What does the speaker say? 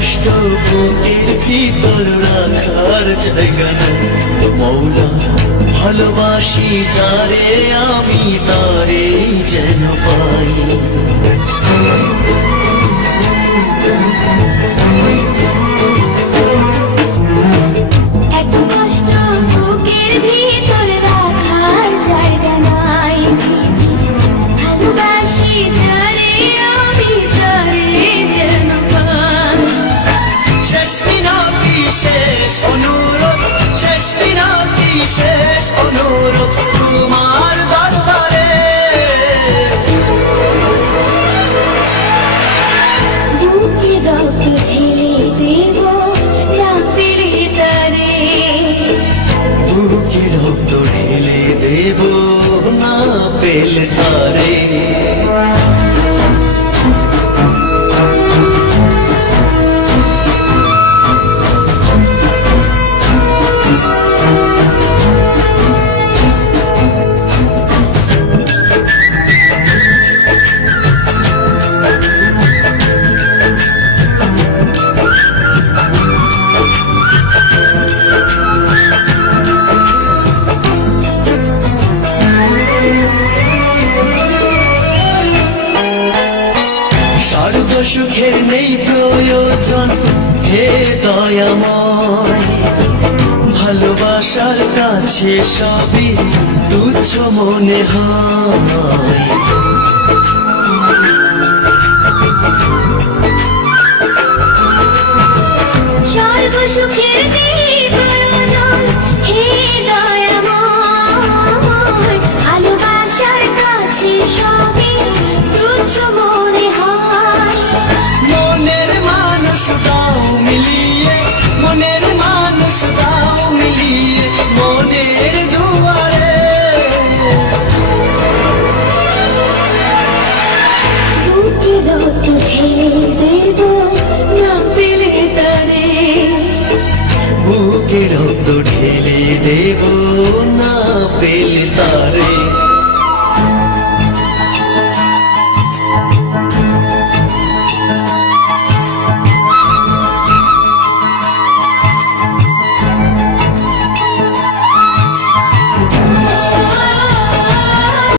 কষ্ট বুকের ভিতর রাখার জায়গা নেই মৌলা ভালোবাসি যারে আমি তারে যেন পাই শেষ অনুরোধ তোমার দরবারে বুকে রক্ত ঢেলে দেব না পেলে তারে বুকে রক্ত ঢেলে দেব না পেলে তারে সুখের নেই প্রয়োজন হে দয়াময় ভালোবাসার কাছে সবই তুচ্ছ মনে হয়